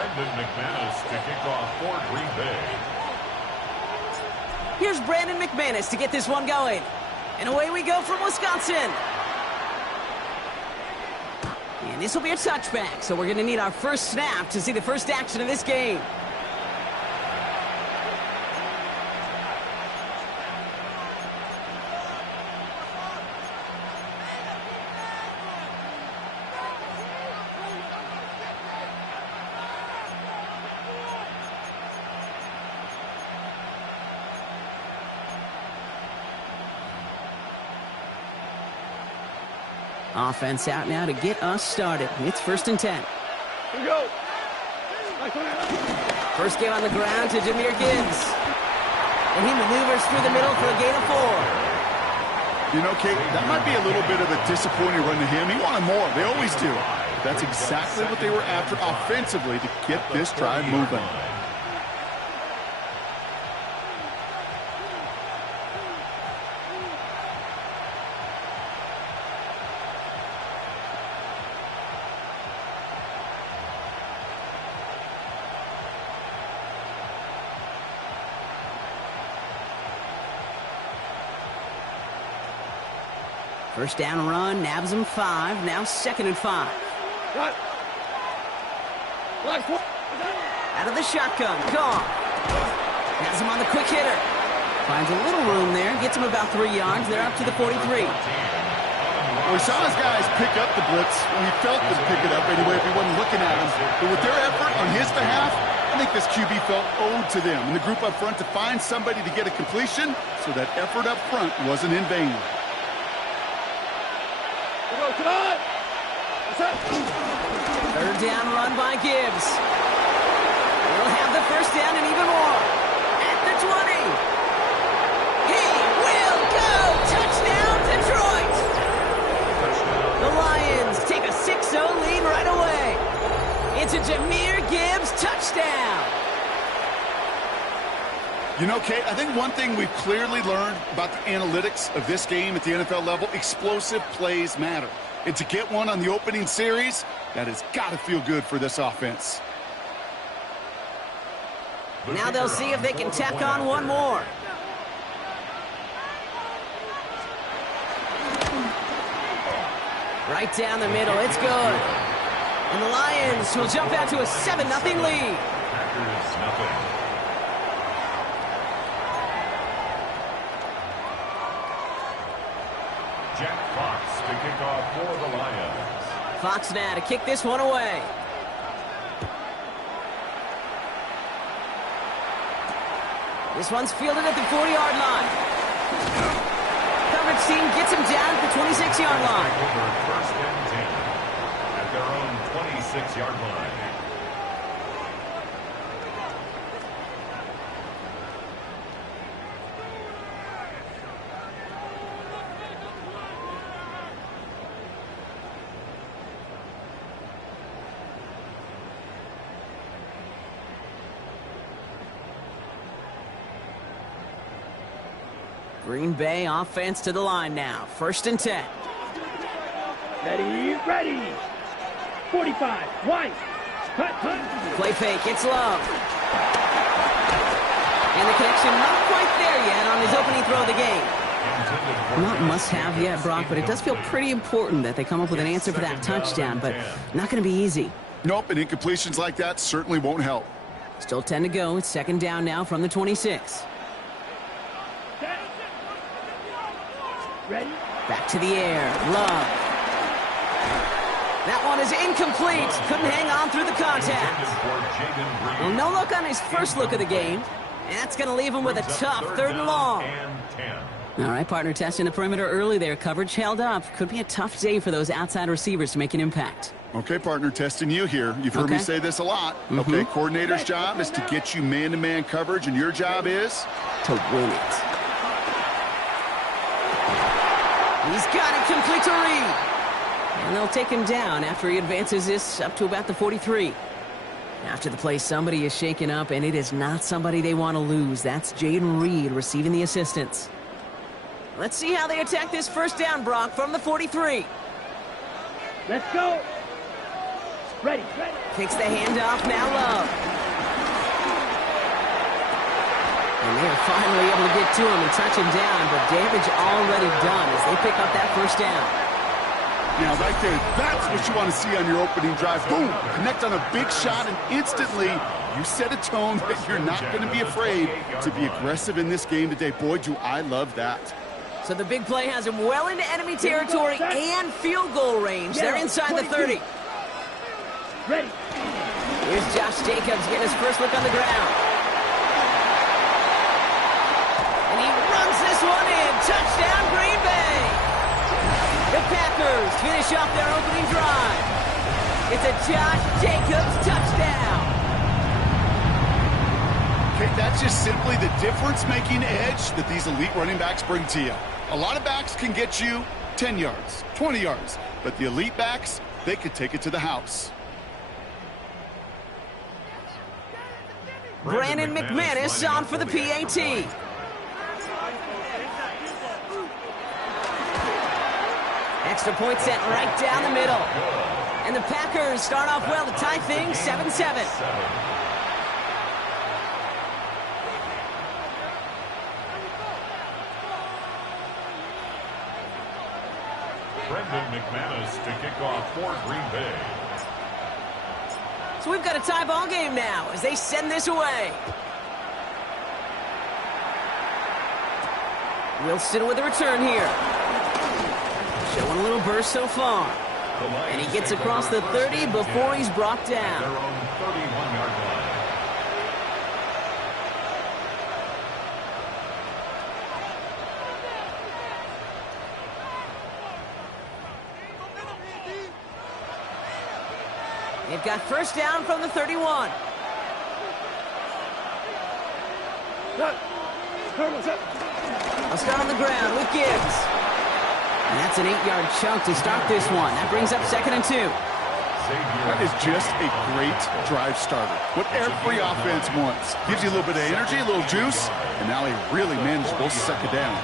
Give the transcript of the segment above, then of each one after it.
Brendan McManus to kick off for Green Bay. Here's Brandon McManus to get this one going. And away we go from Wisconsin. And this will be a touchback, so we're going to need our first snap to see the first action of this game. Offense out now to get us started. It's 1st and 10. Here we go. First game on the ground to Jahmyr Gibbs. And he maneuvers through the middle for a gain of 4. You know, Kate, that might be a little bit of a disappointing run to him. He wanted more. They always do. That's exactly what they were after offensively to get this drive moving. First down run, nabs him 5. Now 2nd and 5. Out of the shotgun, Goff. Has him on the quick hitter. Finds a little room there, gets him about 3 yards. They're up to the 43. Well, we saw his guys pick up the blitz. Well, he felt them pick it up anyway if he wasn't looking at him. But with their effort on his behalf, I think this QB felt owed to them and the group up front to find somebody to get a completion, so that effort up front wasn't in vain. Third down run by Gibbs. He'll have the first down and even more. At the 20. He will go. Touchdown, Detroit. The Lions take a 6-0 lead right away. It's a Jahmyr Gibbs touchdown. You know, Kate, I think one thing we've clearly learned about the analytics of this game at the NFL level, explosive plays matter. And to get one on the opening series, that has got to feel good for this offense. Now they'll see if they can tack on one more. Right down the middle, it's good. And the Lions will jump out to a 7-0 lead. Packers nothing. Jack Fox to kick off for the Lions. Fox now to kick this one away. This one's fielded at the 40-yard line. Coverage team gets him down at the 26-yard line. Over 1st and 10 at their own 26-yard line. Green Bay offense to the line now. 1st and 10. Ready. 45. White. Cut. Play fake. It's Love. And the connection not quite there yet on his opening throw of the game. Not must-have yet, Brock, but it does feel pretty important that they come up with an answer for that touchdown, but not going to be easy. Nope, and incompletions like that certainly won't help. Still 10 to go. It's 2nd down now from the 26. Ready. Back to the air. Love. That one is incomplete. Couldn't hang on through the contact. Well, no look on his first look of the game. And that's going to leave him with a tough 3rd and long. All right, partner, testing the perimeter early there. Coverage held up. Could be a tough day for those outside receivers to make an impact. Okay, partner, testing you here. You've heard me say this a lot. Okay, coordinator's job is to get you man-to-man coverage, and your job is? To win it. He's got it complete to Reed. And they'll take him down after he advances this up to about the 43. After the play, somebody is shaken up, and it is not somebody they want to lose. That's Jayden Reed receiving the assistance. Let's see how they attack this first down, Brock, from the 43. Let's go. Ready. Kicks the handoff, now Love. And they are finally able to get to him and touch him down, but damage already done as they pick up that first down. Yeah, right there. That's what you want to see on your opening drive. Boom! Connect on a big shot, and instantly you set a tone that you're not going to be afraid to be aggressive in this game today. Boy, do I love that. So the big play has him well into enemy territory and field goal range. They're inside the 30. Ready. Here's Josh Jacobs getting his first look on the ground. And he runs this one in. Touchdown, Green Bay. The Packers finish off their opening drive. It's a Josh Jacobs touchdown. Okay, that's just simply the difference-making edge that these elite running backs bring to you. A lot of backs can get you 10 yards, 20 yards, but the elite backs, they could take it to the house. Brandon McManus on for the PAT. Extra point sent right down the middle. And the Packers start off well to tie things 7-7. Brandon McManus to kick off for Green Bay. So we've got a tie ball game now as they send this away. Wilson with a return here. Showing a little burst so far. And he gets across the 30 before he's brought down. Their own 31-yard line. They've got first down from the 31. I'll start on the ground with Gibbs. And that's an 8-yard chunk to start this one. That brings up 2nd and 2. That is just a great drive starter. What every offense wants. Gives you a little bit of energy, a little juice, and now a really manageable second down.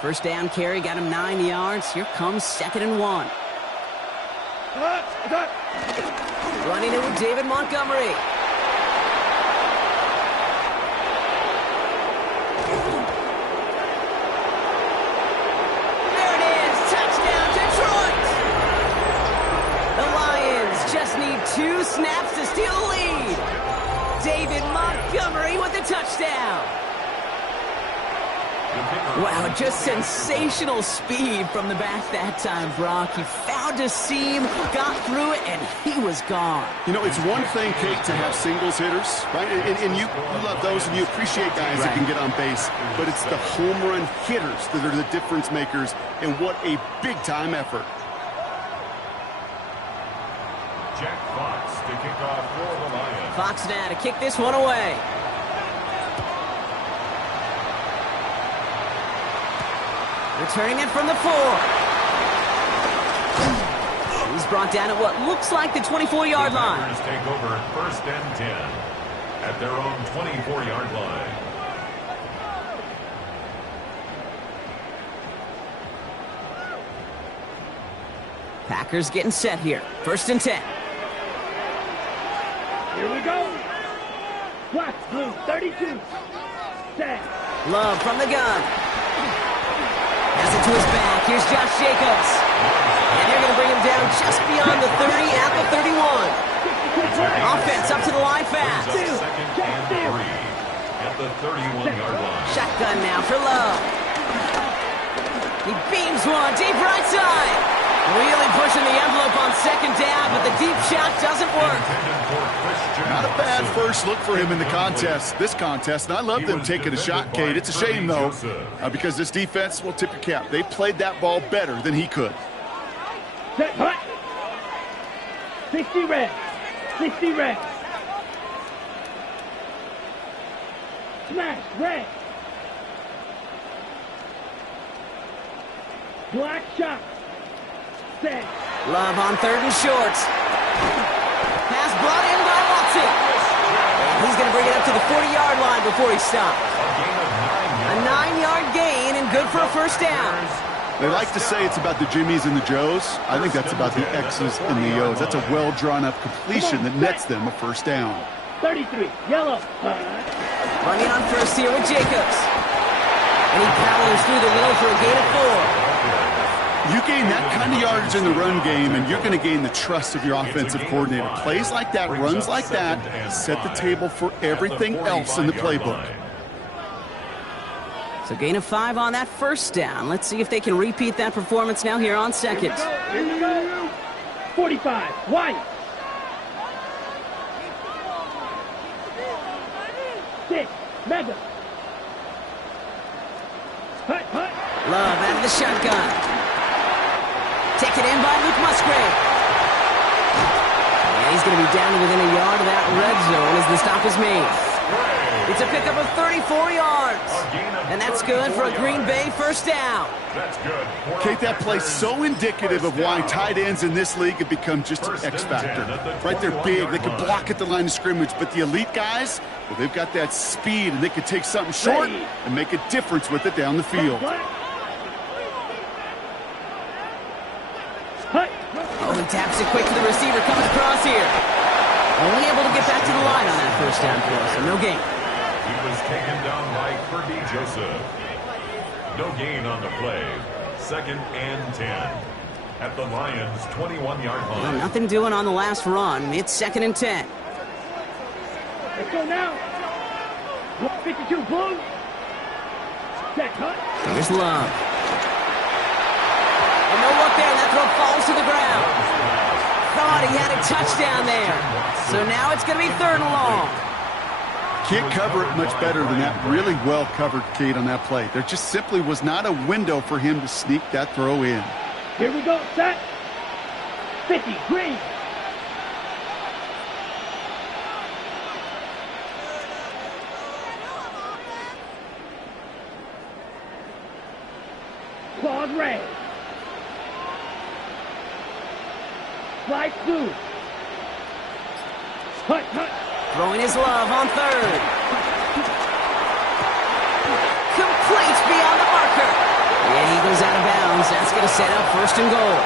First down carry got him 9 yards. Here comes 2nd and 1. Running it with David Montgomery. There it is. Touchdown, Detroit. The Lions just need 2 snaps to steal the lead. David Montgomery with the touchdown. Wow, just sensational speed from the back that time, Brock. He found a seam, got through it, and he was gone. You know, it's one thing, Kate, to have singles hitters, right? And you love those, and you appreciate guys that can get on base. But it's the home run hitters that are the difference makers, and what a big-time effort. Jack Fox to kick off for the Lions. Fox now to kick this one away. Returning it from the 4. He's brought down at what looks like the 24-yard line. Packers take over 1st and 10 at their own 24-yard line. Packers getting set here. 1st and 10. Here we go. Black, blue, 32. Set. Love from the gun. Has it to his back. Here's Josh Jacobs. And they're going to bring him down just beyond the 30 at the 31. Offense up to the line fast. 2nd and 3 at the 31-yard line. Shotgun now for Love. He beams one deep right side. Really pushing the envelope on 2nd down, but the deep shot doesn't work. Not a bad first look for him in the contest, this contest. And I love them taking a shot, Kate. It's a shame, though, because this defense will tip your cap. They played that ball better than he could. Set, hut. 60 red. 60 red. Smash, red. Black shot. Set. Love on 3rd and short. Pass brought in by Watson. And he's going to bring it up to the 40-yard line before he stops. A 9-yard gain, and good for a first down. They like to say it's about the Jimmies and the Joes. I think that's about the X's and the O's. That's a well-drawn-up completion that nets them a first down. 33, yellow. Running on first here with Jacobs. And he powers through the middle for a gain of 4. You gain that kind of yardage in the run game, and you're going to gain the trust of your offensive coordinator. Plays like that, runs like that, set the table for everything else in the playbook. So gain of 5 on that first down. Let's see if they can repeat that performance now here on second. Here we go. 45, White. 6, Mega. Hut, hut. Love out of the shotgun. Taken in by Luke Musgrave. And he's going to be down to within a yard of that red zone as the stop is made. It's a pickup of 34 yards. And that's good for a Green Bay first down. That's good. Kate, that play's so indicative of why tight ends in this league have become just an X factor. Right, they're big, they can block at the line of scrimmage, but the elite guys, well, they've got that speed, and they can take something short and make a difference with it down the field. Oh, he taps it quick to the receiver, comes across here. Only able to get back to the line on that first down play, so no gain. He was taken down by Kirby Joseph. No gain on the play. 2nd and 10. At the Lions' 21-yard line. Well, nothing doing on the last run. It's 2nd and 10. Let's go now. 52, Blue. Set, cut. Here's Love. And no look there, and that throw falls to the ground. Thought he had a touchdown there. So now it's going to be 3rd and long. Can't cover it much better than that. Really well covered, Kate, on that play. There just simply was not a window for him to sneak that throw in. Here we go, set. 50, Green. Claude Ray. Fly Blue. Hut, hut. Throwing his Love on 3rd. Complete beyond the marker. And he goes out of bounds. That's going to set up 1st and goal.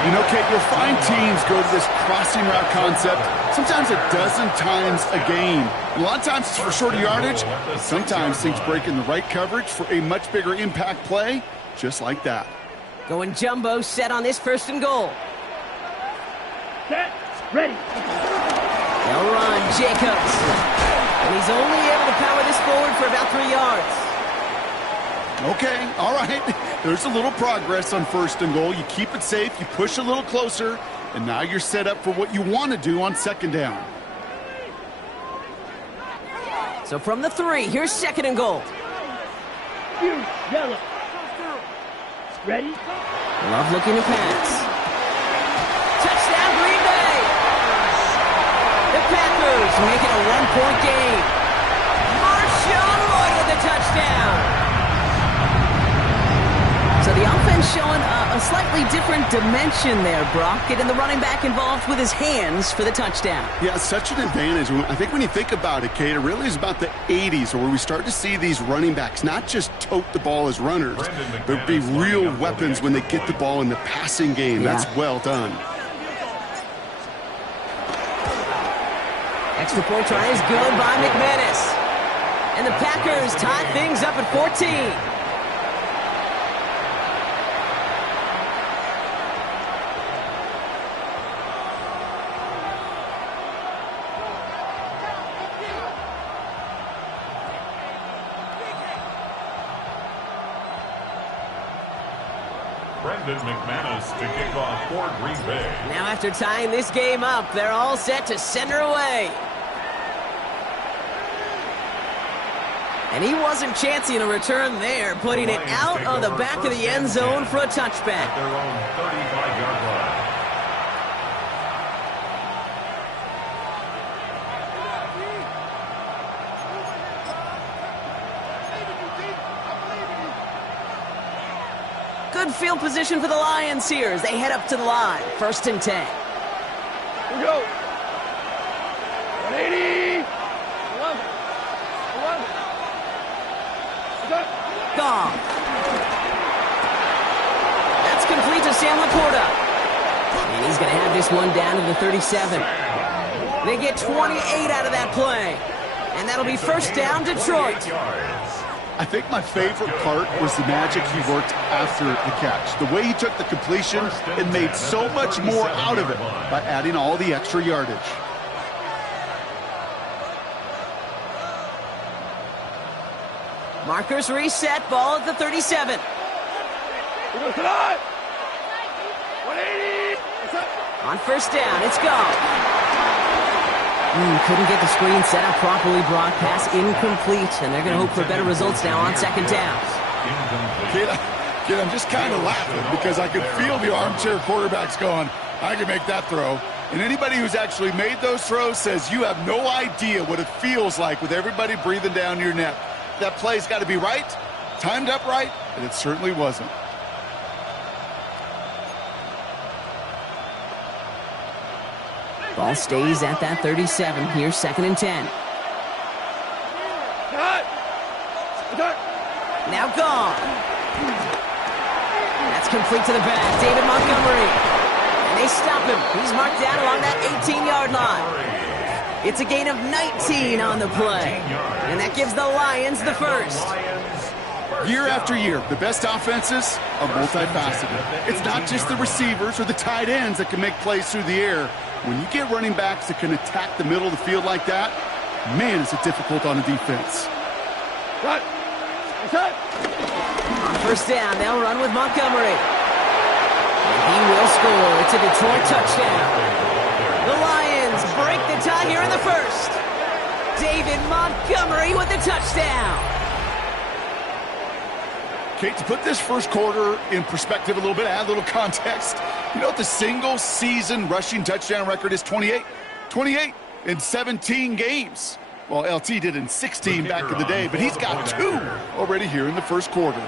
You know, Kate, you'll find teams go to this crossing route concept sometimes a dozen times a game. And a lot of times it's for shorter yardage. Sometimes things break in the right coverage for a much bigger impact play, just like that. Going jumbo set on this 1st and goal. Set. Ready. They'll run, Jacobs. And he's only able to power this forward for about 3 yards. Okay, all right. There's a little progress on 1st and goal. You keep it safe, you push a little closer, and now you're set up for what you want to do on 2nd down. So from the 3, here's 2nd and goal. Huge, yellow. Ready? Love looking to pass. Touchdown, Green Bay! The Packers make it a 1-point game. Marshawn Lloyd with the touchdown. So the offense showing a slightly different dimension there, Brock. Getting the running back involved with his hands for the touchdound. Yeah, such an advantage. I think when you think about it, Kate, it really is about the 80s where we start to see these running backs not just tote the ball as runners, but be real weapons when they get the ball in the passing game. Yeah. That's well done. Extra point try is good by McManus. And the Packers tie things up at 14. Brendan McManus to kick off for Green Bay. Now after tying this game up, they're all set to send her away. And he wasn't chancing a return there, putting it out of the back of the end zone for a touchback. At their own 35-yard line. Good field position for the Lions here as they head up to the line. 1st and 10. Here we go. 180. 11. 11. Gone. to Sam Laporta. And he's going to have this one down to the 37. They get 28 out of that play. And that'll be first down, Detroit. I think my favorite part was the magic he worked after the catch. The way he took the completion and made so much more out of it by adding all the extra yardage. Markers reset, ball at the 37. On first down, it's gone. Couldn't get the screen set up properly, Brock. Pass incomplete, and they're going to hope for better results now on second down. Kid, I'm just kind of laughing because I could feel the armchair quarterbacks going, I can make that throw. And anybody who's actually made those throws says you have no idea what it feels like with everybody breathing down your neck. That play's got to be right, timed up right, and it certainly wasn't. Ball stays at that 37. Here's second and 10. Now gone. That's complete to the back. David Montgomery. And they stop him. He's marked down along that 18-yard line. It's a gain of 19 on the play. And that gives the Lions the first. Year after year, the best offenses are multifaceted. It's not just the receivers or the tight ends that can make plays through the air. When you get running backs that can attack the middle of the field like that, man, is it difficult on a defense. On first down, they'll run with Montgomery. And he will score. It's a Detroit touchdown. The Lions break the tie here in the first. David Montgomery with the touchdown. Kate, to put this first quarter in perspective a little bit, add a little context, you know what the single-season rushing touchdown record is? 28. 28 in 17 games. Well, LT did in 16 back in the day, but he's got 2 already here in the first quarter.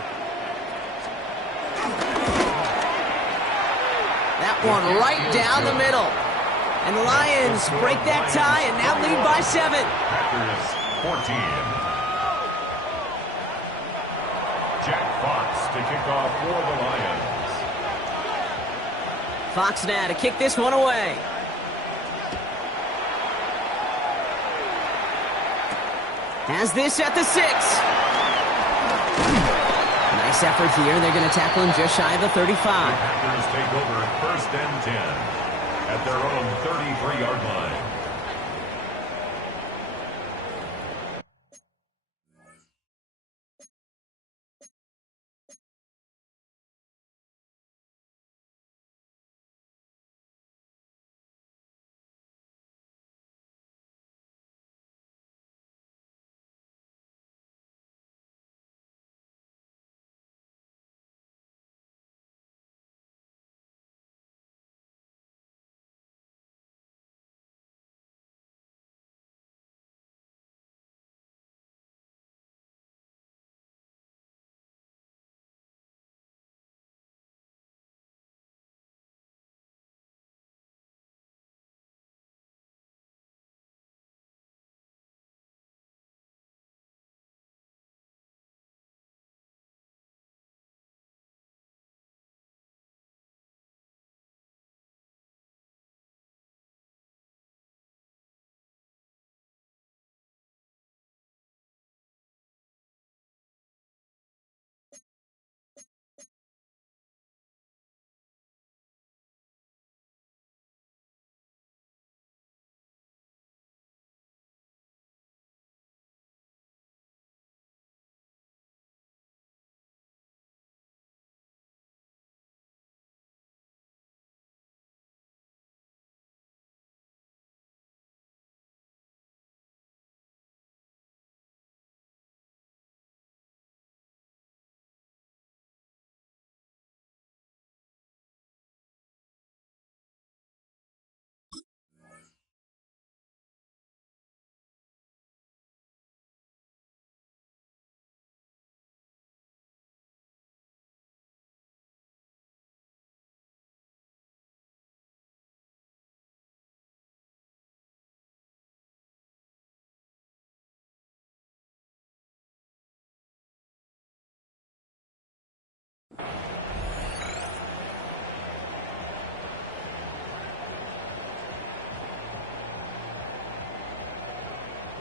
That one right down the middle. And the Lions break that tie and now lead by 7. Packers 14. Jack Fox to kick off for the Lions. Fox now to kick this one away. Has this at the 6. Nice effort here. They're going to tackle him just shy of the 35. Packers take over first and 10 at their own 33-yard line.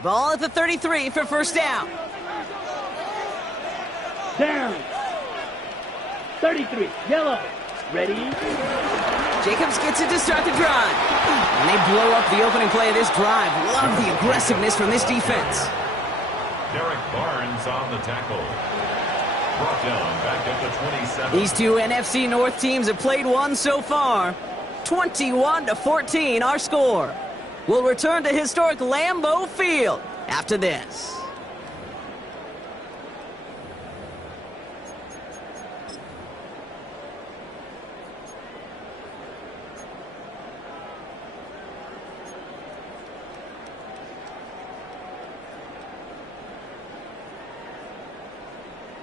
Ball at the 33 for first down. Down. 33. Yellow. Ready? Jacobs gets it to start the drive. And they blow up the opening play of this drive. Love the aggressiveness from this defense. Derek Barnes on the tackle. Brought down back at the 27. These two NFC North teams have played one so far. 21-14 our score. We'll return to historic Lambeau Field after this.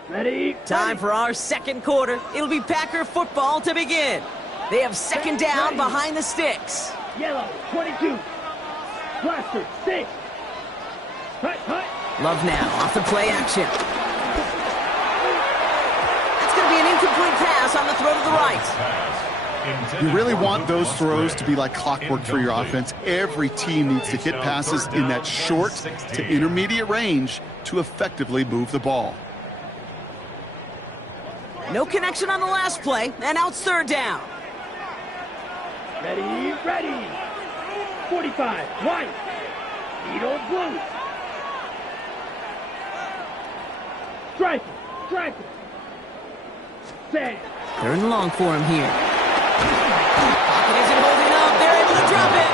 Ready? Time for our second quarter. It'll be Packer football to begin. They have second down behind the sticks. Yellow. 22. Blaster. 6. Hut. Love now off the play action. That's going to be an incomplete pass on the throw to the right. You really want those throws to be like clockwork for your offense. Every team needs to hit passes in that short to intermediate range to effectively move the ball. No connection on the last play, and now it's third down. Ready? 45. White. Needle blue. Striker. Set. They're in long for him here. Pocket isn't holding up. They're able to drop it.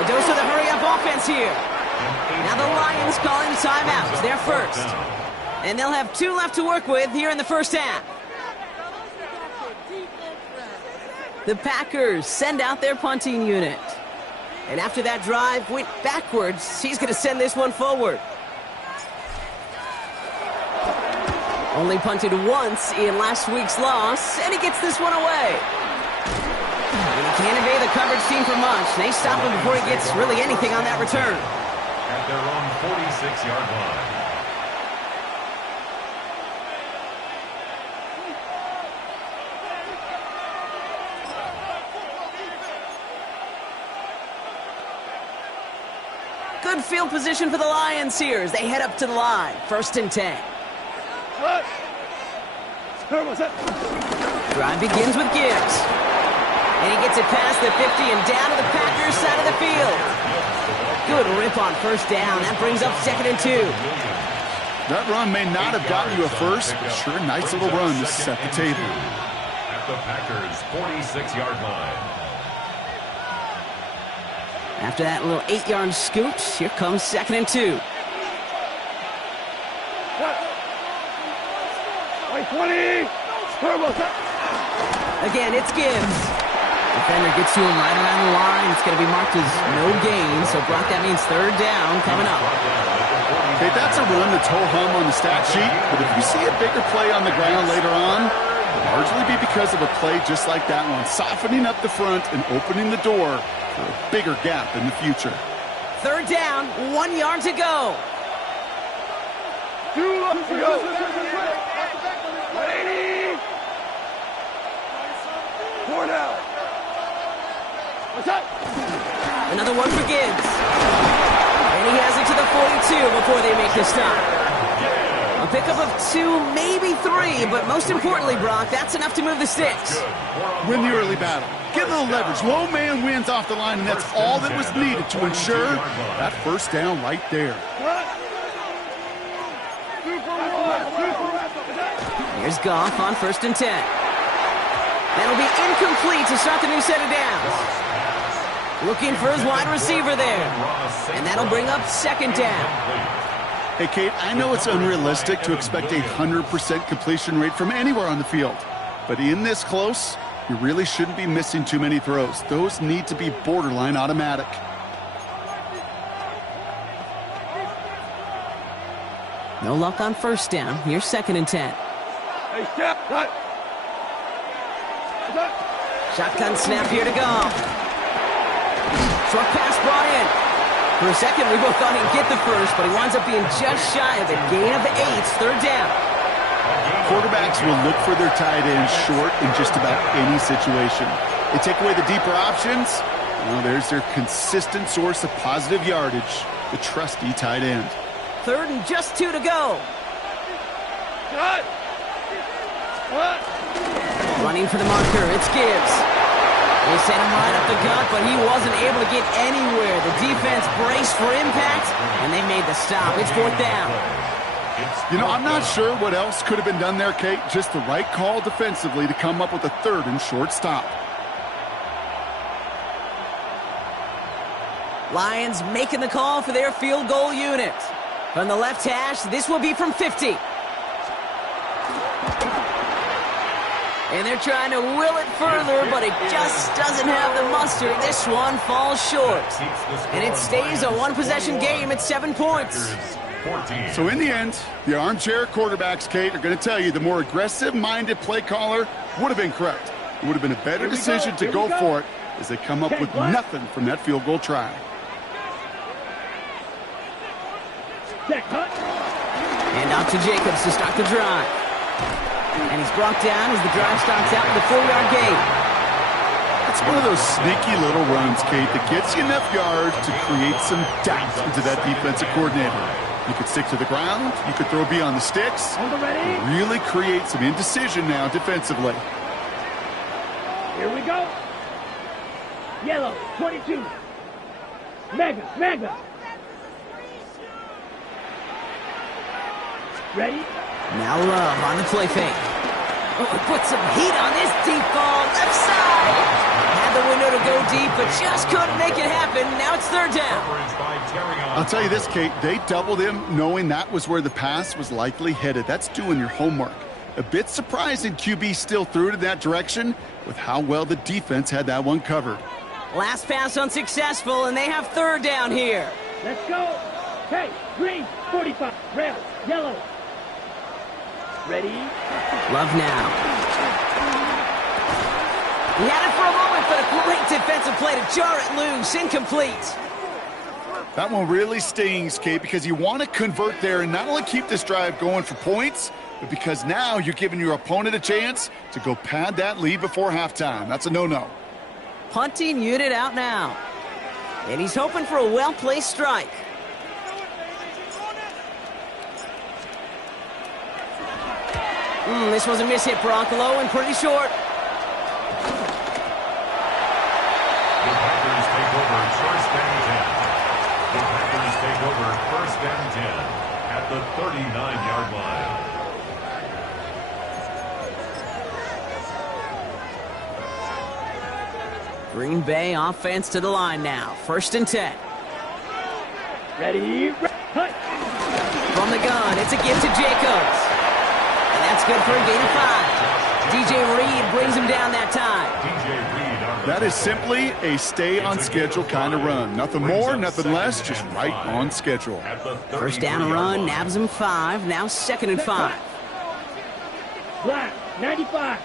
A dose of the hurry-up offense here. Now the Lions calling the timeouts. They're first. And they'll have 2 left to work with here in the first half. The Packers send out their punting unit. And after that drive went backwards, he's going to send this one forward. Only punted once in last week's loss, and he gets this one away. And he can't evade the coverage team for much. They stop him before he gets really anything on that return. At their own 46-yard line. Good field position for the Lions here as they head up to the line. 1st and 10. Drive begins with Gibbs. And he gets it past the 50 and down to the Packers side of the field. Good rip on first down. That brings up 2nd and 2. That run may not have gotten you a first, but sure, nice little run to set the table. At the Packers' 46-yard line. After that little 8-yard scoot, here comes 2nd and 2. 20. Again, it's Gibbs. Defender gets to him right around the line. It's going to be marked as no gain. So, Brock, that means 3rd down coming up. Okay, that's a run that's ho-hum on the stat sheet. But if you see a bigger play on the ground later on, it'll largely be because of a play just like that one, softening up the front and opening the door for a bigger gap in the future. 3rd down, 1 yard to go. 2 left to go. 80. 4 now. What's up? Another one for Gibbs. And he has it to the 42 before they make the stop. A pickup of 2, maybe 3, but most importantly, Brock, that's enough to move the sticks. Win the early battle. Get a little leverage. Low man wins off the line, and that's all that was needed to ensure that first down right there. Here's Goff on 1st and 10. That'll be incomplete to start the new set of downs. Looking for his wide receiver there. And that'll bring up 2nd down. Hey, Kate, I know it's unrealistic to expect a 100% completion rate from anywhere on the field. But in this close, you really shouldn't be missing too many throws. Those need to be borderline automatic. No luck on 1st down. Here's 2nd and 10. Hey, step. Cut. Shotgun snap here to go. Short pass brought in. For a second, we both thought he'd get the first, but he winds up being just shy of the gain of 8. 3rd down. Quarterbacks will look for their tight end short in just about any situation. They take away the deeper options. Well, there's their consistent source of positive yardage. the trusty tight end. 3rd and just 2 to go. Running for the marker, it's Gibbs. They sent him right up the gut, but he wasn't able to get anywhere. The defense braced for impact, and they made the stop. It's 4th down. You know, I'm not sure what else could have been done there, Kate. Just the right call defensively to come up with a 3rd and short stop. Lions making the call for their field goal unit. From the left hash, this will be from 50. And they're trying to will it further, but it just doesn't have the muster. This one falls short. And it stays a one-possession game at 7 points. So in the end, the armchair quarterbacks, Kate, are going to tell you the more aggressive-minded play caller would have been correct. It would have been a better decision to go for it as they come up with nothing from that field goal try. And out to Jacobs to start the drive. And he's brought down as the drive starts out with a 4-yard gain. It's one of those sneaky little runs, Kate, that gets you enough yards to create some doubt into that defensive coordinator. You could stick to the ground. You could throw beyond the sticks. Really create some indecision now defensively. Here we go. Yellow, 22. Mega. Ready? Now Love on the play fake. Oh, put some heat on this deep ball. Left side. Had the window to go deep, but just couldn't make it happen. Now it's 3rd down. I'll tell you this, Kate. They doubled him knowing that was where the pass was likely headed. That's doing your homework. A bit surprising QB still threw it in that direction with how well the defense had that one covered. Last pass unsuccessful, and they have 3rd down here. Let's go. Hey, green, 45. Red, yellow. Ready? Love now. He had it for a moment, but a great defensive play to jar it loose. Incomplete. That one really stings, Kate, because you want to convert there and not only keep this drive going for points, but because now you're giving your opponent a chance to go pad that lead before halftime. That's a no-no. Punting unit out now. And he's hoping for a well-placed strike. This was a miss-hit, Brock, low and pretty short. The Packers take over 1st and 10. The Packers take over 1st and 10 at the 39-yard line. Green Bay offense to the line now. 1st and 10. Ready? From the gun, it's a give to Jacobs. And that's good for a gain of 5. DJ Reed brings him down that time. That is simply a stay-on-schedule kind of run. Nothing more, nothing less, just right on schedule. 1st down and run, nabs him 5. Now 2nd and 5. Black, 95.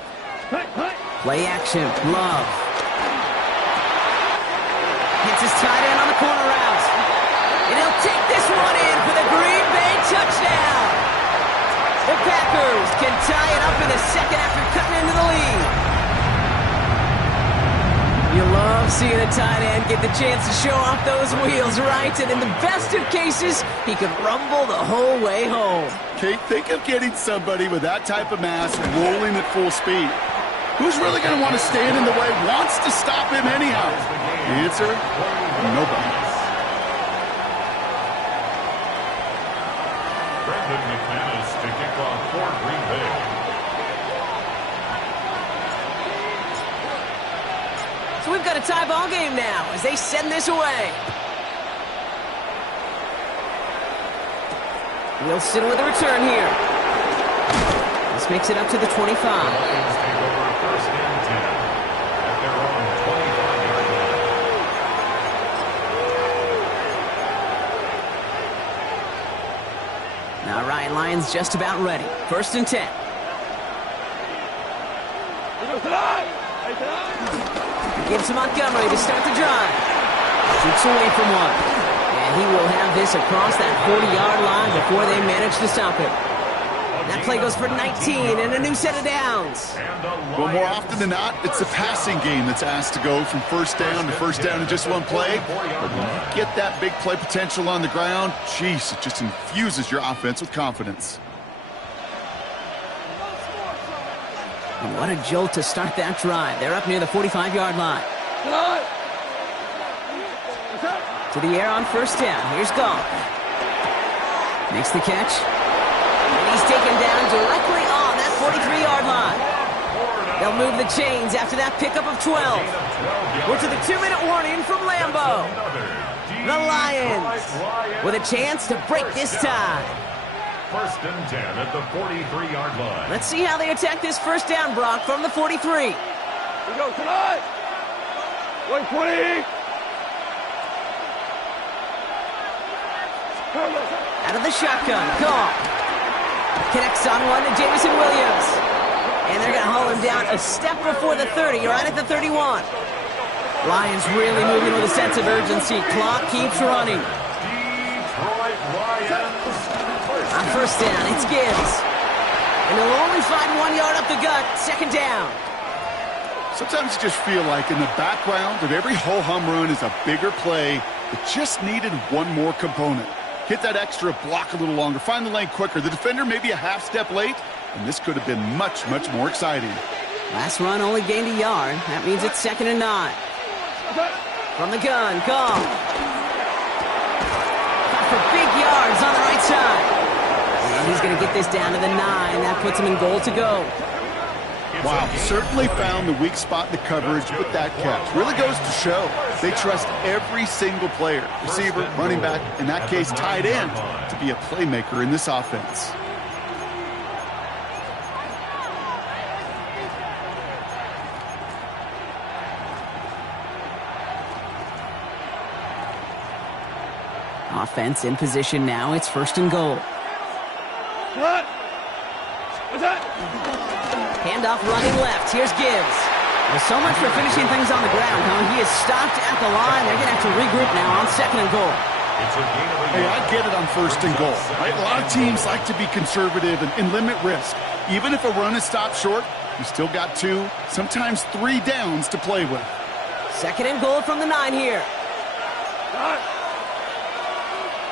Play action, Love. Hits his tight end on the corner route. And he'll take this one in for the Green Bay touchdown. The Packers can tie it up in the 2nd after cutting into the lead. You love seeing a tight end get the chance to show off those wheels, right? And in the best of cases, he could rumble the whole way home. Kate, think of getting somebody with that type of mass rolling at full speed. Who's really going to want to stand in the way, wants to stop him anyhow? The answer, nobody. Brendan McManus to kick off for Green Bay. So we've got a tie ball game now as they send this away. Wilson with a return here. This makes it up to the 25. Lions take over 1st and 10 at their own 25-yard line. Now Ryan Lyons just about ready. 1st and 10. Gives to Montgomery to start the drive. Shoots away from one. And he will have this across that 40-yard line before they manage to stop it. That play goes for 19 and a new set of downs. Well, more often than not, it's the passing game that's asked to go from first down to first down in just one play. But when you get that big play potential on the ground, geez, it just infuses your offense with confidence. And what a jolt to start that drive. They're up near the 45-yard line. To the air on first down. Here's Goff. Makes the catch. And he's taken down directly on that 43-yard line. They'll move the chains after that pickup of 12. We're to the 2-minute warning from Lambeau. The Lions with a chance to break this tie. First and 10 at the 43-yard line. Let's see how they attack this first down, Brock, from the 43. We go tonight. 120. Out of the shotgun, Goff. Connects on one to Jameson Williams. And they're going to haul him down a step before the 30, right at the 31. Lions really moving with a sense of urgency. Clock keeps running. Detroit Lions. On first down, it's Gibbs. And they'll only find 1 yard up the gut, second down. Sometimes you just feel like in the background of every ho-hum run is a bigger play that just needed one more component. Hit that extra block a little longer, find the lane quicker. The defender may be a half step late, and this could have been much, much more exciting. Last run only gained a yard. That means it's 2nd and 9. From the gun, Goff. Got for big yards on the right side. And he's going to get this down to the 9. That puts him in goal to go. Wow, certainly found the weak spot in the coverage with that catch. Really goes to show they trust every single player, receiver, running back, in that case tight end, to be a playmaker in this offense. Offense in position now. It's 1st and goal. What? What's that? Handoff running left. Here's Gibbs. Well, so much for finishing things on the ground, huh? He is stopped at the line. They're going to have to regroup now on 2nd and goal. Hey, I get it on 1st and goal. Right? A lot of teams like to be conservative and limit risk. Even if a run is stopped short, you still got 2, sometimes 3 downs to play with. 2nd and goal from the 9 here.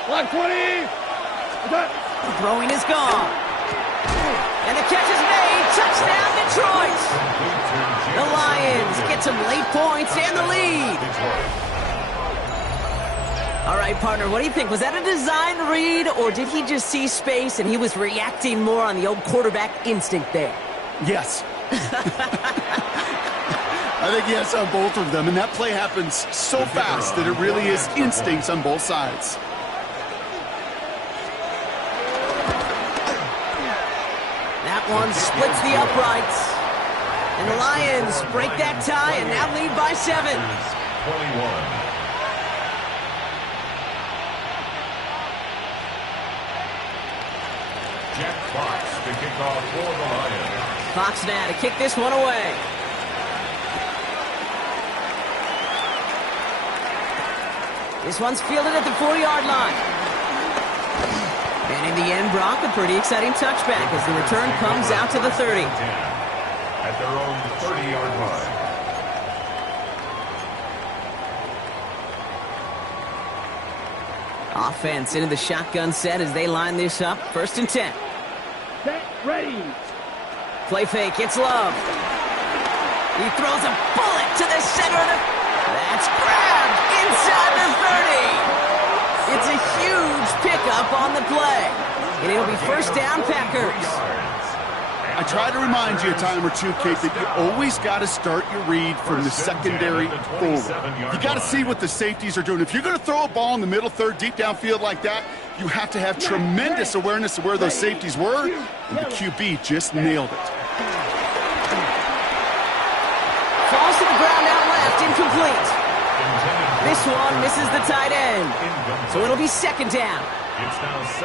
120. What's that? The throwing is gone. And the catch is made. Touchdown, Detroit. The Lions get some late points and the lead. All right, partner, what do you think? Was that a design read, or did he just see space and he was reacting more on the old quarterback instinct there? Yes. I think yes on both of them, and that play happens so fast that it really is instincts on both sides. That one splits the uprights. And the Lions break that tie and now lead by 7. 21. Jack Fox to kick off for the Lions. Fox now to kick this one away. This one's fielded at the 4-yard line. And in the end, Brock, a pretty exciting touchback as the return comes out to the 30. At their own 30-yard line. Offense into the shotgun set as they line this up. 1st and 10. Set, ready. Play fake, it's Love. He throws a bullet to the center of the... That's grabbed inside the 30. It's a huge pickup on the play. And it'll be 1st down, Packers. I try to remind you a time or two, Kate, that you always got to start your read from the secondary forward. You got to see what the safeties are doing. If you're going to throw a ball in the middle third, deep downfield like that, you have to have tremendous awareness of where those safeties were, and the QB just nailed it. Falls to the ground out left, incomplete. This one misses the tight end, so it'll be 2nd down.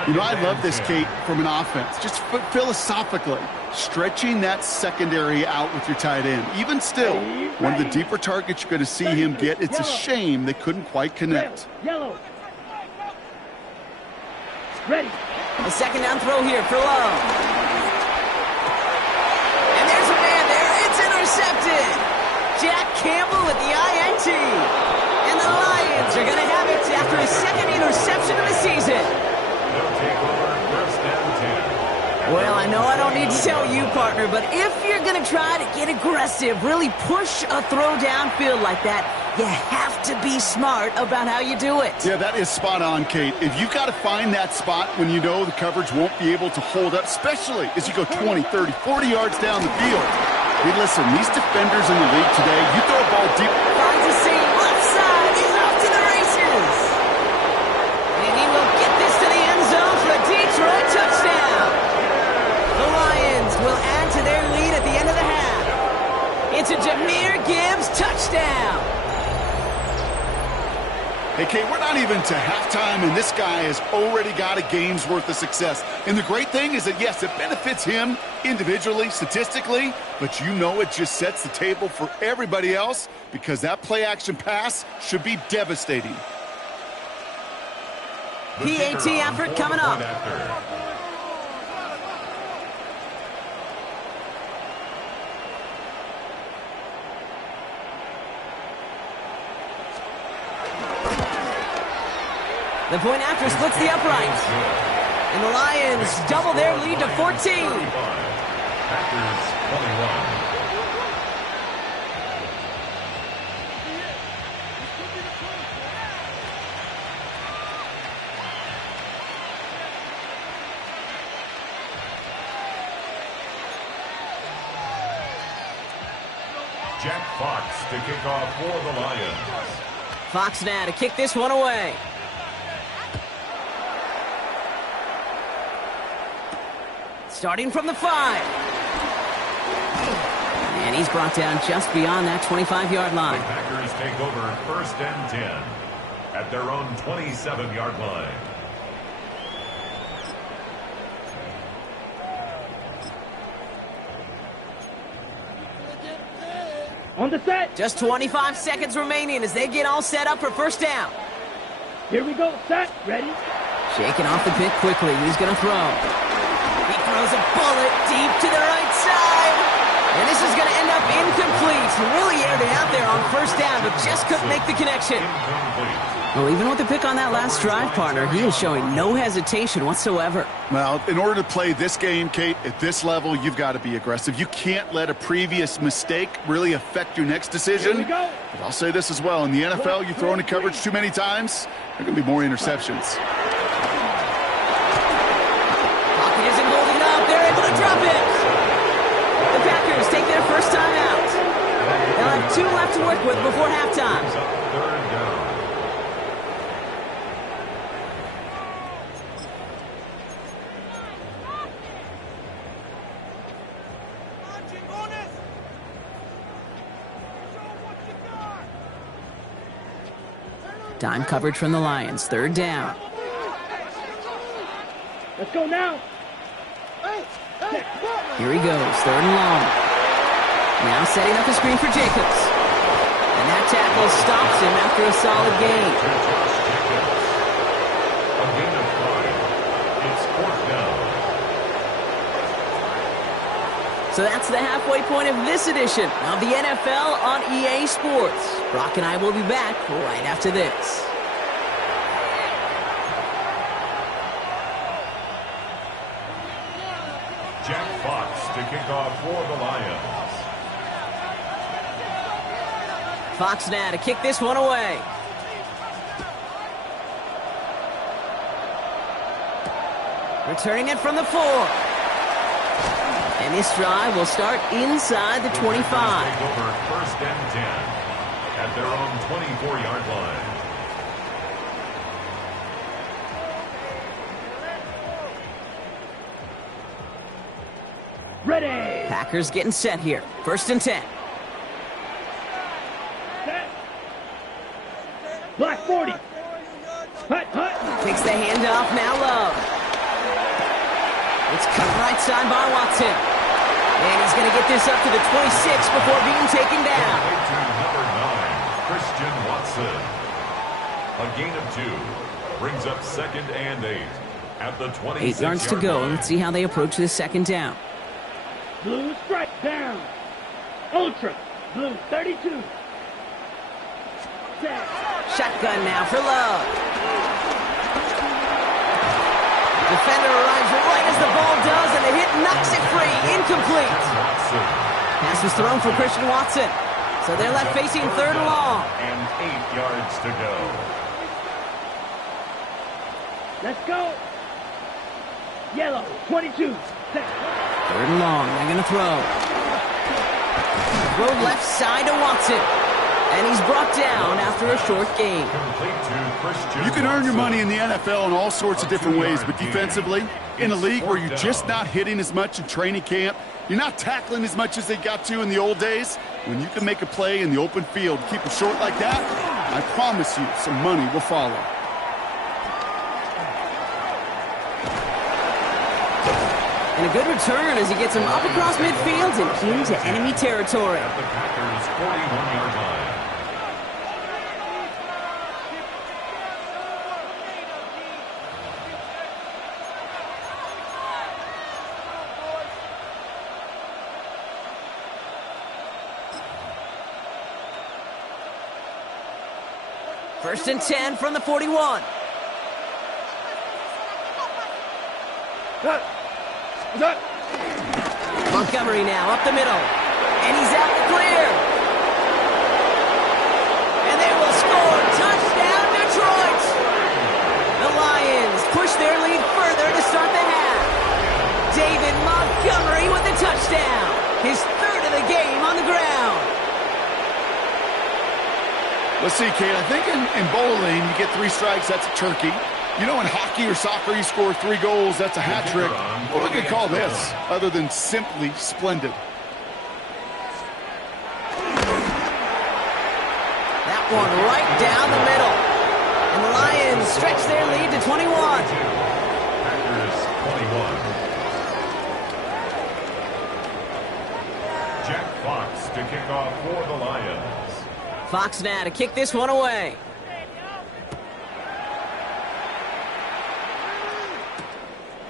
You know, I love this, Kate, from an offense. Just philosophically, stretching that secondary out with your tight end. Even still, one of the deeper targets you're going to see him get. It's a shame they couldn't quite connect. Yellow. Ready. The 2nd down throw here for Love. after his second interception of the season. They'll take over first and 10. Well, I know I don't need to tell you, partner, but if you're going to try to get aggressive, really push a throw downfield like that, you have to be smart about how you do it. Yeah, that is spot on, Kate. If you've got to find that spot when you know the coverage won't be able to hold up, especially as you go 20, 30, 40 yards down the field. Hey, listen, these defenders in the league today, you throw a ball deep. Finds a seam, left side, he's off to the races. And he will get this to the end zone for a Detroit touchdown. The Lions will add to their lead at the end of the half. It's a Jahmyr Gibbs touchdown. Hey, Kate, we're not even to halftime, and this guy has already got a game's worth of success. And the great thing is that, yes, it benefits him individually, statistically, but you know it just sets the table for everybody else because that play-action pass should be devastating. PAT effort coming up. The point after splits the upright. And the Lions double their lead to 14. Packers 21. Jack Fox to kick off for the Lions. Fox now to kick this one away. Starting from the 5. And he's brought down just beyond that 25-yard line. The Packers take over first and 10 at their own 27-yard line. On the set. Just 25 seconds remaining as they get all set up for first down. Here we go. Set. Ready. Shaking off the pick quickly. He's going to throw. He throws a bullet deep to the right side. And this is going to end up incomplete. Really aired it out there on first down, but just couldn't make the connection. Well, even with the pick on that last drive, partner, he is showing no hesitation whatsoever. Well, in order to play this game, Kate, at this level, you've got to be aggressive. You can't let a previous mistake really affect your next decision. Here we go. But I'll say this as well. In the NFL, you throw into coverage too many times, there are going to be more interceptions. Pocket isn't holding up. They're able to drop it. The Packers take their first time out. They'll have 2 left to work with before halftime. Third down. Dime coverage from the Lions. Third down. Let's go now. Here he goes. Third and long. Now setting up a screen for Jacobs. And that tackle stops him after a solid gain. A gain of 5. It's fourth down. So that's the halfway point of this edition of the NFL on EA Sports. Brock and I will be back right after this. Jack Fox to kick off for the Lions. Fox now to kick this one away. Returning it from the 4. And this drive will start inside the 25. Take over first and 10 at their own 24-yard line. Ready. Packers getting set here. First and 10. Set. Black 40. Hut, hut. Takes the handoff, now Love. It's cut right side by Watson. And he's going to get this up to the 26 before being taken down. To number 9, Christian Watson. A gain of 2 brings up second and 8 at the 26-yard 8 yards to go. Let's see how they approach this second down. Blue strike down. Ultra. Blue 32. Shotgun now for Love. Defender arrives right as the ball does, and the hit knocks it free. Incomplete. Pass was thrown for Christian Watson. So they're left facing third and long. And 8 yards to go. Let's go. Yellow, 22. Set. Third and long. They're going to throw. Throw left side to Watson. And he's brought down after a short gain. You can earn your money in the NFL in all sorts of different ways, but defensively, in a league where you're just not hitting as much in training camp, you're not tackling as much as they got to in the old days, when you can make a play in the open field, keep it short like that, I promise you some money will follow. And a good return as he gets him up across midfield and into enemy territory. At the Packers' 41-yard line. First and 10 from the 41. Montgomery now up the middle. And he's out the clear. And they will score. Touchdown, Detroit. The Lions push their lead further to start the half. David Montgomery with the touchdown. His third of the game on the ground. Let's see, Kate, I think in bowling, you get 3 strikes, that's a turkey. You know, in hockey or soccer, you score 3 goals, that's a hat trick. What would we call this, other than simply splendid? That one right down the middle. And the Lions stretch their lead to 21. Packers 21. Jack Fox to kick off for the Lions. Fox now to kick this one away.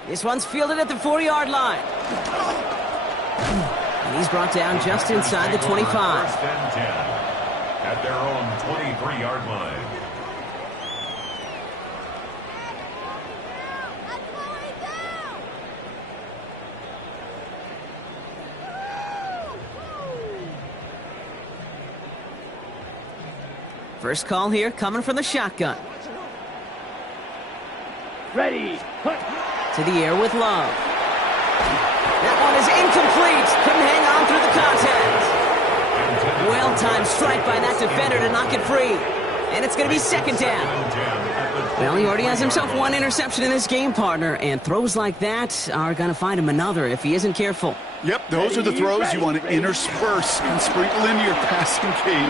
This one's fielded at the 40-yard line. And he's brought down just inside the 25. First and 10 at their own 23-yard line. First call here coming from the shotgun. Ready. Hunt. To the air with Love. That one is incomplete. Couldn't hang on through the contact. Well-timed strike by that defender to knock it free. And it's going to be second down. Well, he already has himself 1 interception in this game, partner. And throws like that are going to find him another if he isn't careful. Yep, those are the throws you want to intersperse and sprinkle into your passing game.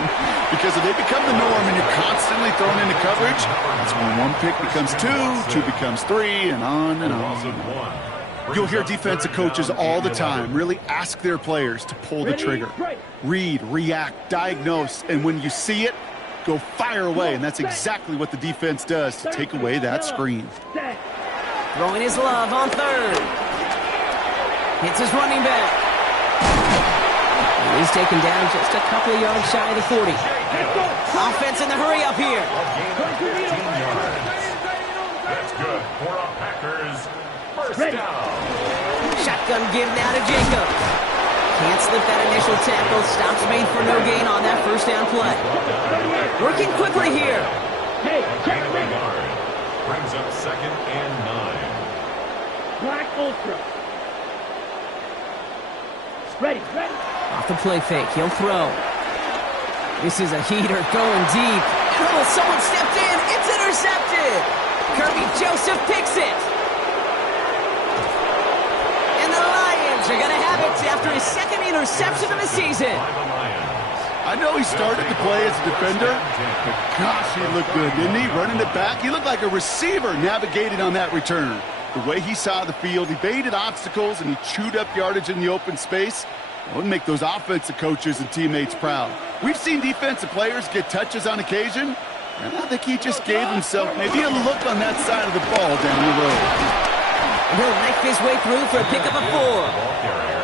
Because if they become the norm and you're constantly thrown into coverage, that's when 1 pick becomes 2, 2 becomes 3, and on and on. You'll hear defensive coaches all the time really ask their players to pull the trigger. Read, react, diagnose, and when you see it, go fire away. And that's exactly what the defense does to take away that screen. Throwing his Love on third. Hits his running back. And he's taken down just a couple of yards shy of the 40. Offense in the hurry up here. That's good for a Packers first down. Shotgun give now to Jacob. Can't slip that initial tackle. Stops made for no gain on that first down play. Working quickly here. Hey, check Gain of a yard. Brings up second and 9. Black Ultra. Ready. Off the play fake, he'll throw. This is a heater going deep. Oh, someone stepped in. It's intercepted. Kirby Joseph picks it. And the Lions are going to have it after his second interception of the season. I know he started the play as a defender, but gosh, he looked good, didn't he? Running it back, he looked like a receiver navigating on that return. The way he saw the field, he baited obstacles, and he chewed up yardage in the open space. It would make those offensive coaches and teammates proud. We've seen defensive players get touches on occasion, and I think he just gave himself maybe a look on that side of the ball down the road. And he'll knife his way through for a pickup of 4. Ball carrier